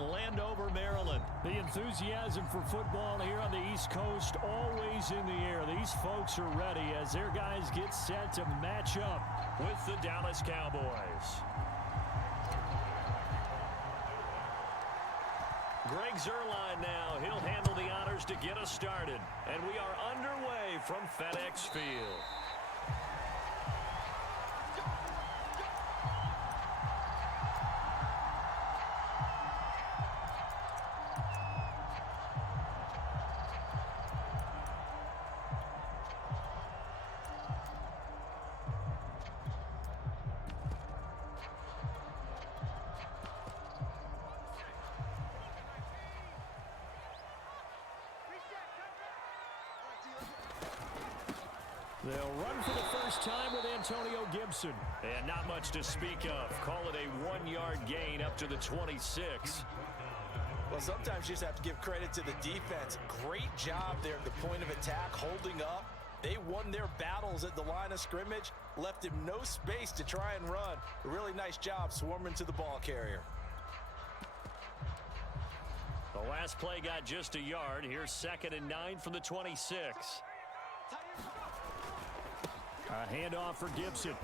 in Landover, Maryland. The enthusiasm for football here on the East Coast always in the air. These folks are ready as their guys get set to match up with the Dallas Cowboys. Greg Zuerlein now. He'll handle the honors to get us started. And we are underway from FedEx Field. They'll run for the first time with Antonio Gibson. And not much to speak of. Call it a 1-yard gain up to the 26. Well, sometimes you just have to give credit to the defense. Great job there at the point of attack, holding up. They won their battles at the line of scrimmage, left him no space to try and run. A really nice job swarming to the ball carrier. The last play got just a yard. Here's 2nd and 9 from the 26. A handoff for Gibson.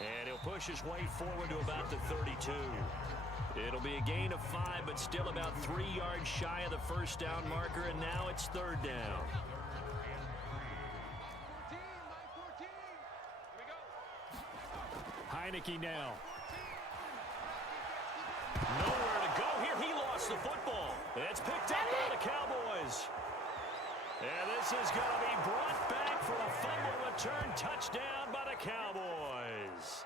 And he'll push his way forward to about the 32. It'll be a gain of 5, but still about 3 yards shy of the first down marker, and now it's 3rd down. Heineke now. Nowhere to go here. He lost the football. It's picked up by the Cowboys. And this is going to be brought back for a fumble return touchdown by the Cowboys.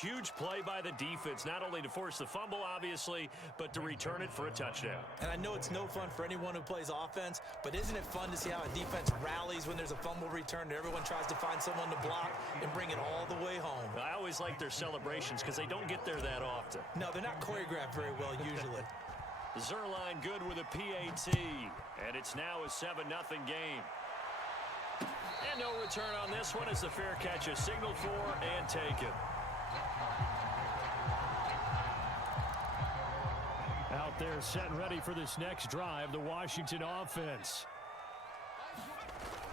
Huge play by the defense, not only to force the fumble, obviously, but to return it for a touchdown. And I know it's no fun for anyone who plays offense, but isn't it fun to see how a defense rallies when there's a fumble return and everyone tries to find someone to block and bring it all the way home? I always like their celebrations because they don't get there that often. No, they're not choreographed very well usually. Zuerlein good with a PAT, and it's now a 7-0 game. And no return on this one as the fair catch is signaled for and taken. Out there set and ready for this next drive, the Washington offense.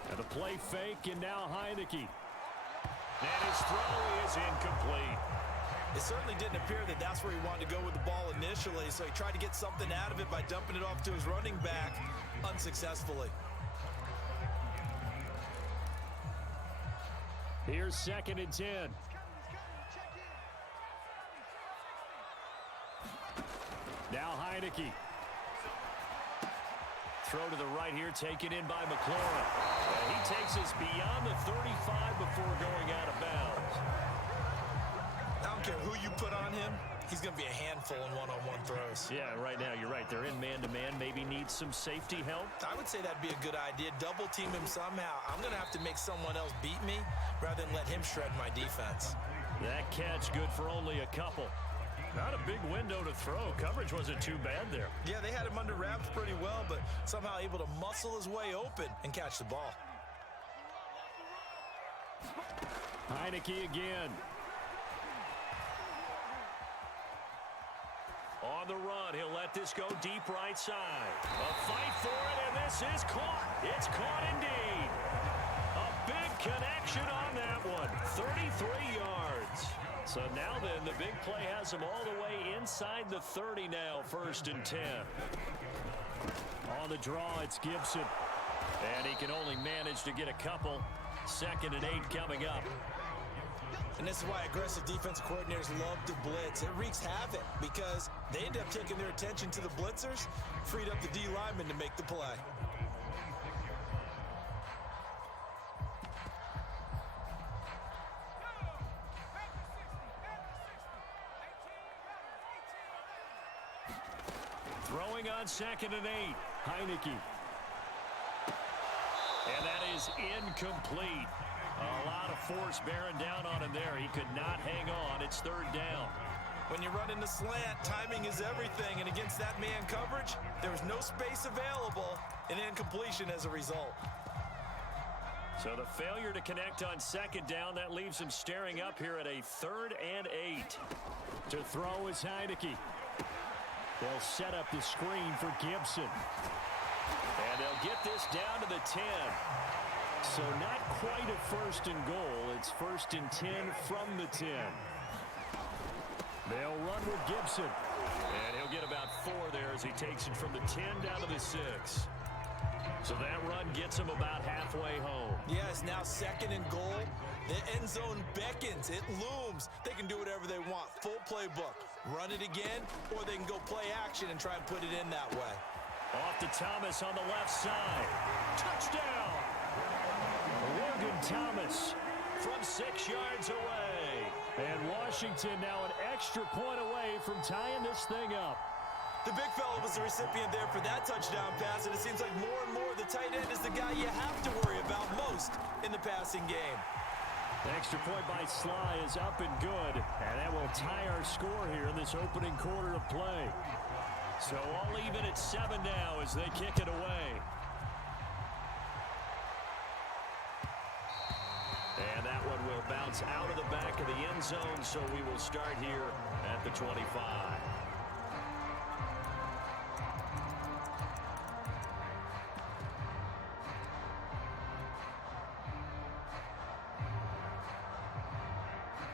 And the play fake, and now Heineke. And his throw is incomplete. It certainly didn't appear that that's where he wanted to go with the ball initially, so he tried to get something out of it by dumping it off to his running back unsuccessfully. Here's 2nd and 10. Now Heineke. Throw to the right here, taken in by Mclaurin. And he takes us beyond the 35 before going out of bounds. I don't care who you put on him, he's going to be a handful in one-on-one throws. Yeah, right now, you're right. They're in man-to-man, maybe needs some safety help. I would say that'd be a good idea. Double team him somehow. I'm going to have to make someone else beat me rather than let him shred my defense. That catch good for only a couple. Not a big window to throw. Coverage wasn't too bad there. Yeah, they had him under wraps pretty well, but somehow able to muscle his way open and catch the ball. Heineke again. On the run, he'll let this go deep right side. A fight for it, and this is caught. It's caught indeed. A big connection on that one. 33 yards. So now then, the big play has him all the way inside the 30 now, 1st and 10. On the draw, it's Gibson. And he can only manage to get a couple. 2nd and 8 coming up. And this is why aggressive defensive coordinators love to blitz. It wreaks havoc because they end up taking their attention to the blitzers, freed up the D lineman to make the play. Throwing on 2nd and 8. Heineke. And that is incomplete. A lot of force bearing down on him there. He could not hang on. It's 3rd down. When you run in the slant, timing is everything. And against that man coverage, there was no space available and incompletion as a result. So the failure to connect on second down, that leaves him staring up here at a 3rd and 8. To throw is Heineke. They'll set up the screen for Gibson. And they'll get this down to the 10. So not quite a 1st and goal. It's 1st and 10 from the 10. They'll run with Gibson. And he'll get about 4 there as he takes it from the 10 down to the 6. So that run gets him about halfway home. Yes, now 2nd and goal. The end zone beckons. It looms. They can do whatever they want. Full playbook. Run it again, or they can go play action and try and put it in that way. Off to Thomas on the left side. Touchdown! Logan Thomas from 6 yards away. And Washington now an extra point away from tying this thing up. The big fella was the recipient there for that touchdown pass, and it seems like more and more the tight end is the guy you have to worry about most in the passing game. The extra point by Sly is up and good, and that will tie our score here in this opening quarter of play. So all even at 7 now as they kick it away. And that one will bounce out of the back of the end zone, so we will start here at the 25.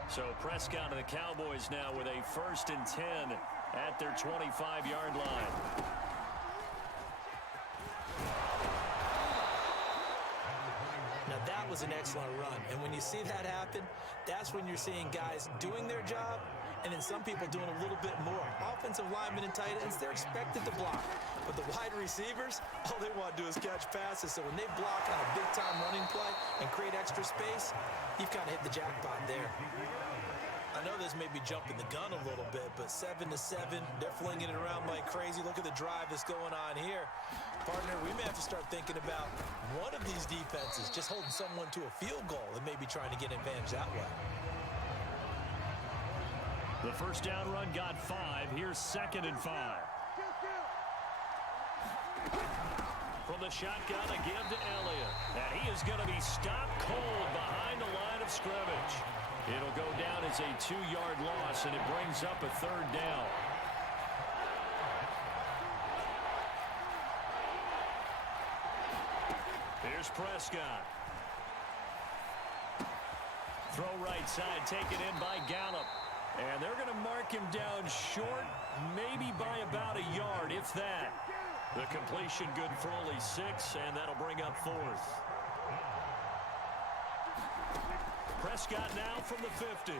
So Prescott and the Cowboys now with a 1st and 10 at their 25-yard line. Now that was an excellent run, and when you see that happen, that's when you're seeing guys doing their job and then some people doing a little bit more. Offensive linemen and tight ends, they're expected to block. But the wide receivers, all they want to do is catch passes. So when they block on a big-time running play and create extra space, you've kind of hit the jackpot there. I know this may be jumping the gun a little bit, but 7-7, they're flinging it around like crazy. Look at the drive that's going on here. Partner, we may have to start thinking about one of these defenses just holding someone to a field goal and maybe trying to get an advantage that way. The first down run got 5. Here's 2nd and 5. From the shotgun, a give to Elliott. And he is going to be stopped cold behind the line of scrimmage. It'll go down as a 2-yard loss, and it brings up a 3rd down. Here's Prescott. Throw right side, taken in by Gallup. And they're going to mark him down short, maybe by about a yard, if that. The completion good for only 6, and that'll bring up 4th. Prescott now from the 50.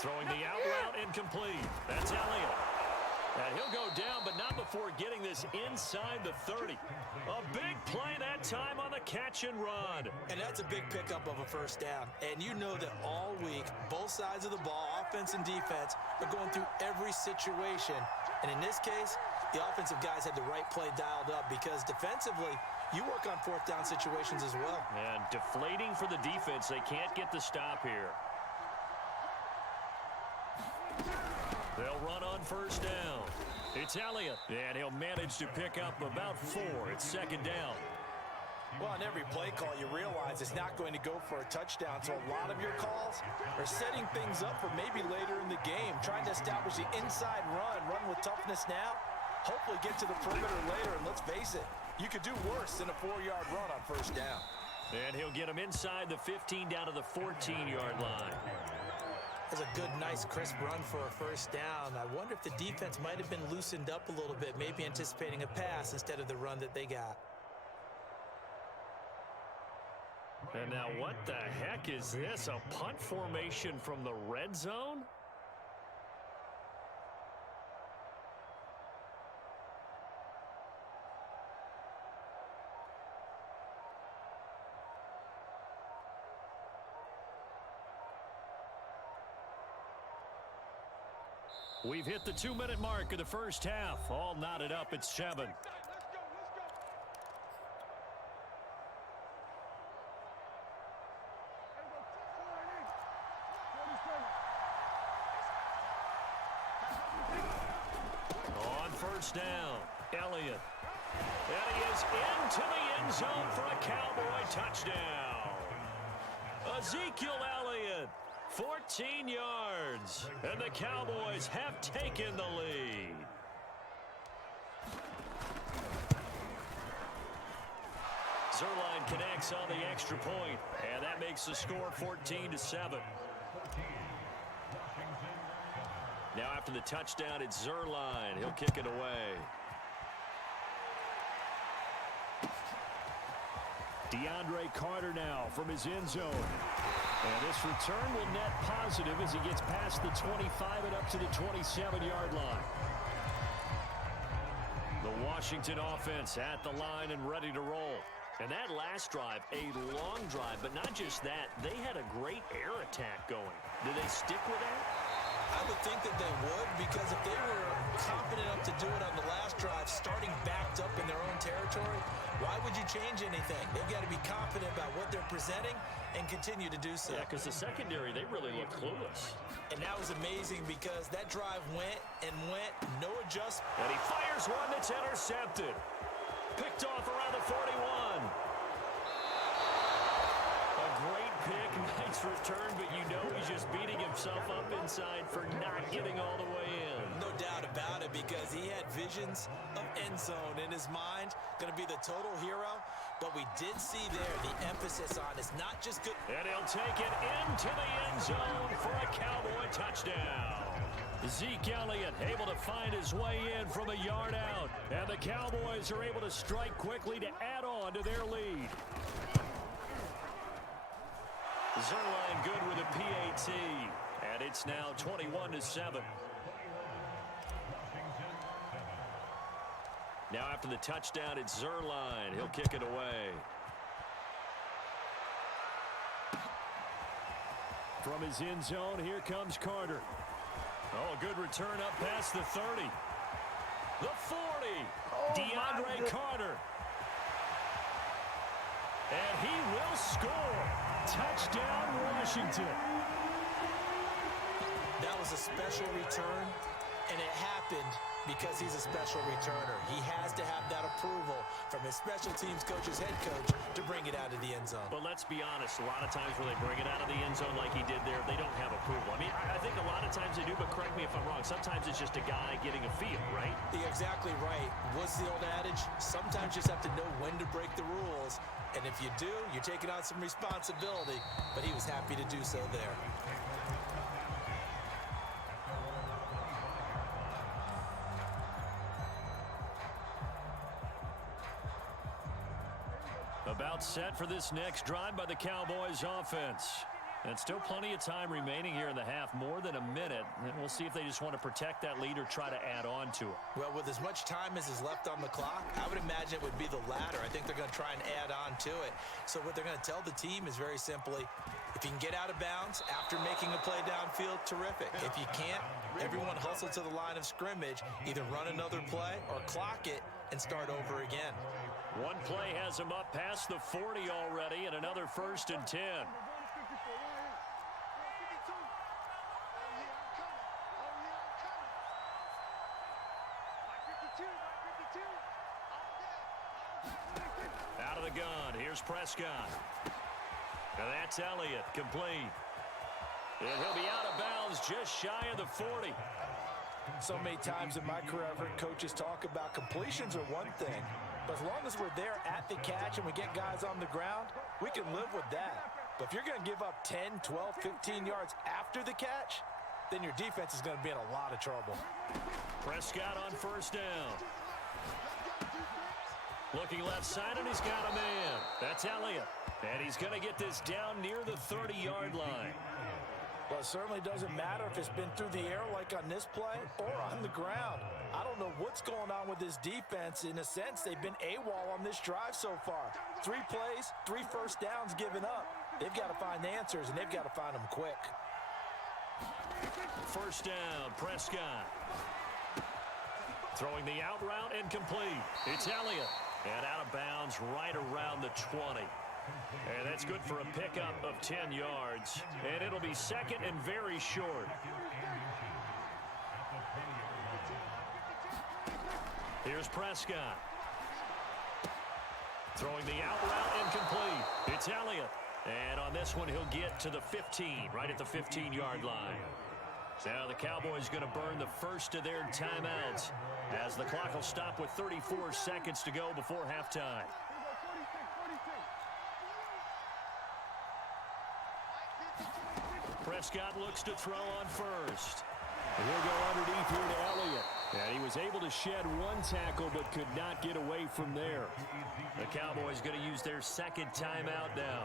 Throwing the out route incomplete. That's Elliott. And he'll go down, but not before getting this inside the 30. A big play that time on the catch and run. And that's a big pickup of a 1st down. And you know that all week, both sides of the ball, offense and defense, are going through every situation. And in this case, the offensive guys had the right play dialed up because defensively, you work on 4th down situations as well. And deflating for the defense. They can't get the stop here. They'll run on 1st down. It's Elliott. And he'll manage to pick up about 4. It's 2nd down. Well, on every play call, you realize it's not going to go for a touchdown. So a lot of your calls are setting things up for maybe later in the game, trying to establish the inside run with toughness now, hopefully get to the perimeter later. And let's face it, you could do worse than a 4-yard run on 1st down. And he'll get him inside the 15 down to the 14-yard line. That's a good, nice, crisp run for a 1st down. I wonder if the defense might have been loosened up a little bit, maybe anticipating a pass instead of the run that they got. And now what the heck is this? A punt formation from the red zone? We've hit the 2-minute mark of the first half. All knotted up at 7. On 1st down, Elliott. And he is into the end zone for a Cowboy touchdown. Ezekiel Elliott, 14 yards, and the Cowboys have taken the lead. Zerline connects on the extra point, and that makes the score 14-7. Now after the touchdown, it's Zerline. He'll kick it away. DeAndre Carter now from his end zone. And this return will net positive as he gets past the 25 and up to the 27-yard line. The Washington offense at the line and ready to roll. And that last drive, a long drive, but not just that. They had a great air attack going. Do they stick with that? I would think that they would, because if they were confident enough to do it on the last drive, starting backed up in their own territory, why would you change anything? They've got to be confident about what they're presenting and continue to do so. Yeah, because the secondary, they really look clueless. And that was amazing because that drive went and went, no adjustment. And he fires one that's intercepted. Picked off around the 41. A great pick, nice return, but you know he's just beating himself up inside for not getting all the way in. No doubt about it, because he had visions of end zone in his mind. Going to be the total hero. But we did see there the emphasis on is not just good. And he'll take it into the end zone for a Cowboy touchdown. Zeke Elliott able to find his way in from a yard out. And the Cowboys are able to strike quickly to add on to their lead. Zerline good with a PAT. And it's now 21-7. Now after the touchdown, it's Zerline. He'll kick it away. From his end zone, here comes Carter. Oh, good return up past the 30. The 40. DeAndre Carter. And he will score. Touchdown, Washington. That was a special return, and it happened because he's a special returner. He has to have that approval from his special teams coach's head coach to bring it out of the end zone. But let's be honest, a lot of times when they bring it out of the end zone like he did there, they don't have approval. I mean, I think a lot of times they do, but correct me if I'm wrong. Sometimes it's just a guy getting a feel, right? You're exactly right. What's the old adage? Sometimes you just have to know when to break the rules. And if you do, you're taking on some responsibility. But he was happy to do so there. About set for this next drive by the Cowboys offense. And still plenty of time remaining here in the half, more than a minute. And we'll see if they just want to protect that lead or try to add on to it. Well, with as much time as is left on the clock, I would imagine it would be the latter. I think they're going to try and add on to it. So what they're going to tell the team is very simply, if you can get out of bounds after making a play downfield, terrific. If you can't, everyone hustle to the line of scrimmage, either run another play or clock it and start over again. One play has him up past the 40 already, and another 1st and 10. Out of the gun, here's Prescott. And that's Elliott, complete. And he'll be out of bounds just shy of the 40. So many times in my career, I've heard coaches talk about completions are one thing. But as long as we're there at the catch and we get guys on the ground, we can live with that. But if you're going to give up 10, 12, 15 yards after the catch, then your defense is going to be in a lot of trouble. Prescott on 1st down. Looking left side, and he's got a man. That's Elliott. And he's going to get this down near the 30-yard line. Well, it certainly doesn't matter if it's been through the air like on this play or on the ground. I don't know what's going on with this defense. In a sense, they've been AWOL on this drive so far. 3 plays, 3 first downs given up. They've got to find the answers, and they've got to find them quick. 1st down, Prescott. Throwing the out route and complete. It's Elliott. And out of bounds right around the 20. And that's good for a pickup of 10 yards. And it'll be 2nd and very short. Here's Prescott. Throwing the out route incomplete. It's Elliott. And on this one, he'll get to the 15, right at the 15-yard line. Now the Cowboys going to burn the first of their timeouts as the clock will stop with 34 seconds to go before halftime. Prescott looks to throw on first. And he'll go underneath here to Elliott. And he was able to shed one tackle but could not get away from there. The Cowboys going to use their second timeout now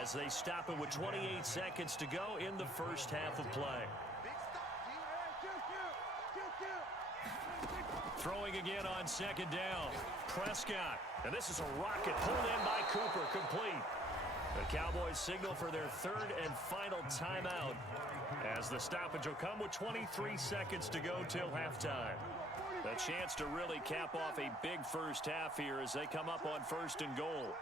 as they stop it with 28 seconds to go in the first half of play. Throwing again on second down. Prescott. And this is a rocket pulled in by Cooper. Complete. The Cowboys signal for their third and final timeout as the stoppage will come with 23 seconds to go till halftime. A chance to really cap off a big first half here as they come up on first and goal.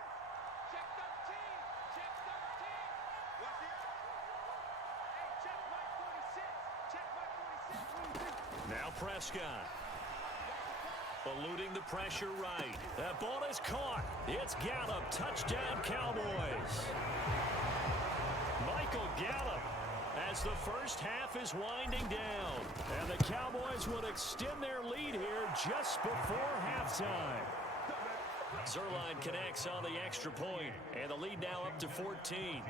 Now Prescott. Eluding the pressure right. That ball is caught. It's Gallup. Touchdown, Cowboys. Michael Gallup as the first half is winding down. And the Cowboys would extend their lead here just before halftime. Zerline connects on the extra point, and the lead now up to 14.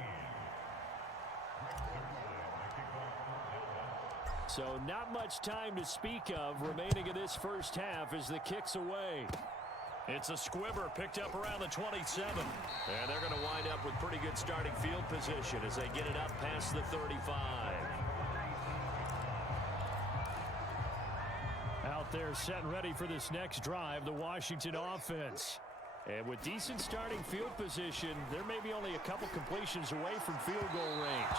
So not much time to speak of remaining in this first half as the kick's away. It's a squibber picked up around the 27. And they're going to wind up with pretty good starting field position as they get it up past the 35. Out there set and ready for this next drive, the Washington offense. And with decent starting field position, there may be only a couple completions away from field goal range.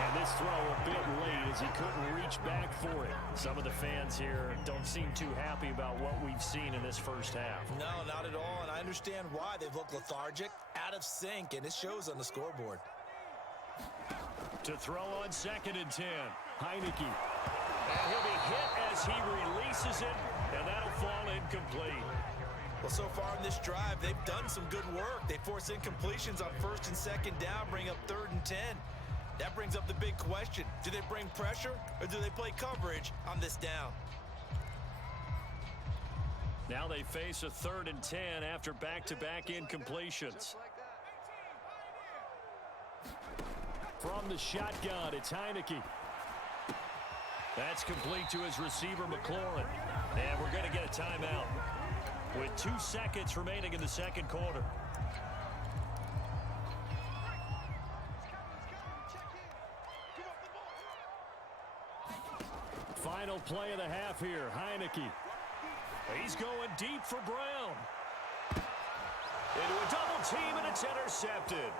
And this throw a bit late as he couldn't reach back for it. Some of the fans here don't seem too happy about what we've seen in this first half. No, not at all, and I understand why. They've looked lethargic, out of sync, and it shows on the scoreboard. To throw on second and 10. Heineke. And he'll be hit as he releases it, and that'll fall incomplete. Well, so far in this drive, they've done some good work. They force incompletions on first and second down, bring up third and 10. That brings up the big question. Do they bring pressure or do they play coverage on this down? Now they face a third and 10 after back-to-back incompletions. From the shotgun, it's Heineke. That's complete to his receiver, Mclaurin. And we're going to get a timeout with 2 seconds remaining in the second quarter. Final play of the half here, Heineke. He's going deep for Brown. Into a double team, and it's intercepted.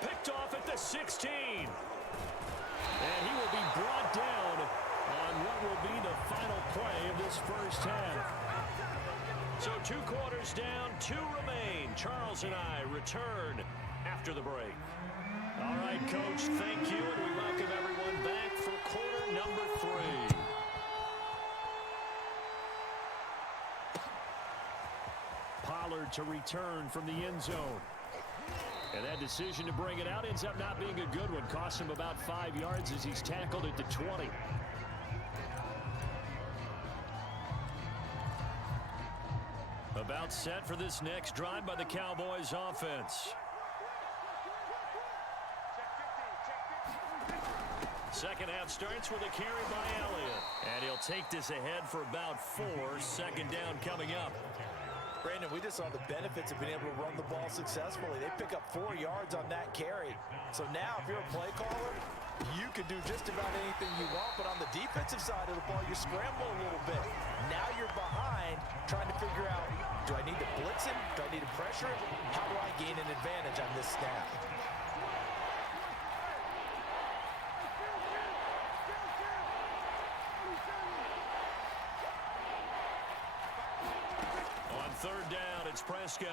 Picked off at the 16. And he will be brought down on what will be the final play of this first half. So 2 quarters down, 2 remain. Charles and I return after the break. All right, Coach, thank you, and we welcome everyone back for quarter number 3. Pollard to return from the end zone. And that decision to bring it out ends up not being a good one. Cost him about 5 yards as he's tackled at the 20. About set for this next drive by the Cowboys offense. Second half starts with a carry by Elliott. And he'll take this ahead for about 4. Second down coming up. Brandon, we just saw the benefits of being able to run the ball successfully. They pick up 4 yards on that carry. So now if you're a play caller, you can do just about anything you want. But on the defensive side of the ball, you scramble a little bit. Now you're behind trying to figure out, do I need to blitz him? Do I need to pressure him? How do I gain an advantage on this snap? Third down, it's Prescott.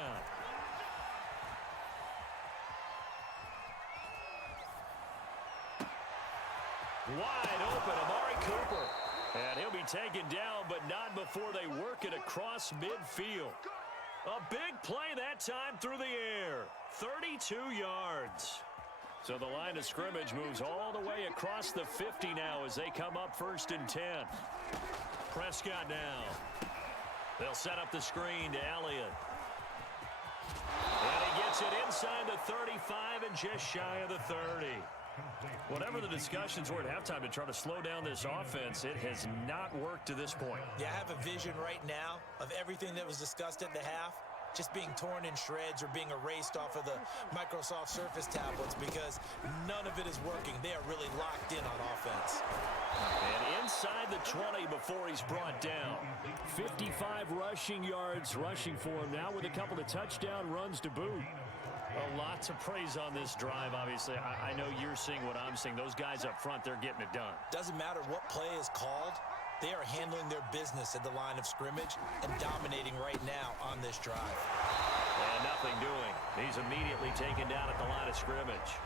Wide open, Amari Cooper. And he'll be taken down, but not before they work it across midfield. A big play that time through the air. 32 yards. So the line of scrimmage moves all the way across the 50 now as they come up 1st and 10. Prescott now. They'll set up the screen to Elliott. And he gets it inside the 35 and just shy of the 30. Whatever the discussions were at halftime to try to slow down this offense, it has not worked to this point. Yeah, I have a vision right now of everything that was discussed at the half just being torn in shreds or being erased off of the Microsoft Surface tablets because none of it is working. They are really locked in on offense. And inside the 20 before he's brought down. 55 rushing yards rushing for him now with a couple of touchdown runs to boot. A lot to praise on this drive, obviously. I know you're seeing what I'm seeing. Those guys up front, they're getting it done. Doesn't matter what play is called. They are handling their business at the line of scrimmage and dominating right now on this drive. And nothing doing. He's immediately taken down at the line of scrimmage.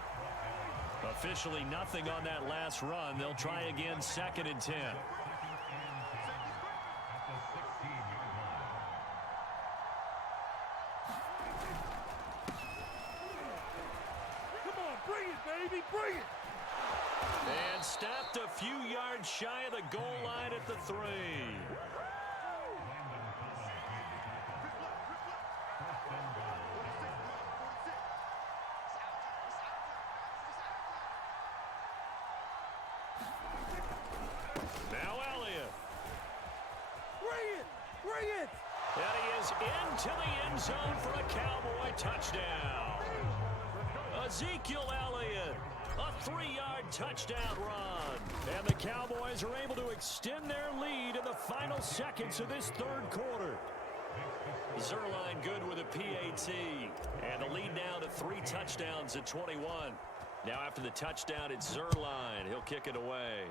Officially nothing on that last run. They'll try again 2nd and 10. Come on, bring it, baby, bring it. And stopped a few yards shy of the goal line at the 3. Now Elliott. Bring it, bring it. And he is into the end zone for a Cowboy touchdown. Ezekiel Elliott, a 3-yard touchdown run. And the Cowboys are able to extend their lead in the final seconds of this 3rd quarter. Zerline good with a PAT. And the lead now to 3 touchdowns at 21. Now after the touchdown, it's Zerline. He'll kick it away.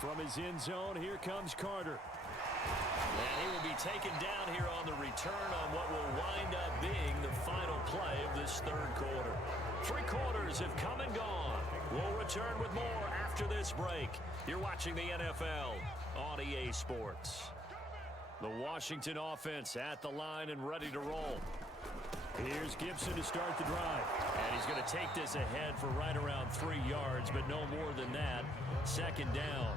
From his end zone, here comes Carter. And he will be taken down here on the return on what will wind up being the final play of this 3rd quarter. 3 quarters have come and gone. We'll return with more after this break. You're watching the NFL on EA Sports. The Washington offense at the line and ready to roll. Here's Gibson to start the drive. And he's going to take this ahead for right around 3 yards, but no more than that. 2nd down.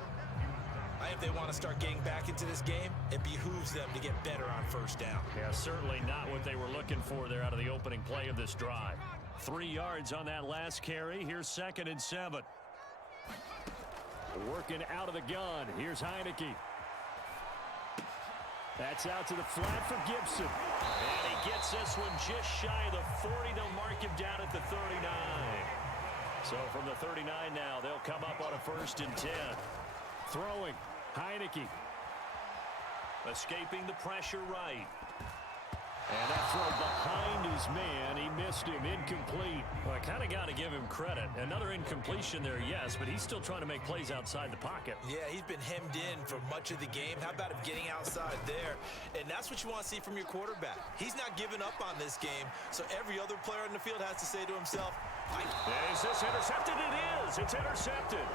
If they want to start getting back into this game, it behooves them to get better on 1st down. Yeah, certainly not what they were looking for there out of the opening play of this drive. 3 yards on that last carry. Here's 2nd and 7. Working out of the gun. Here's Heineke. That's out to the flat for Gibson. And he gets this one just shy of the 40. They'll mark him down at the 39. So from the 39 now, they'll come up on a 1st and 10. Throwing. Heineke. Escaping the pressure right. And that throw behind his man. He missed him. Incomplete. Well, I kind of got to give him credit. Another incompletion there, yes, but he's still trying to make plays outside the pocket. Yeah, he's been hemmed in for much of the game. How about him getting outside there? And that's what you want to see from your quarterback. He's not giving up on this game, so every other player in the field has to say to himself, Is this intercepted? It is. It's intercepted.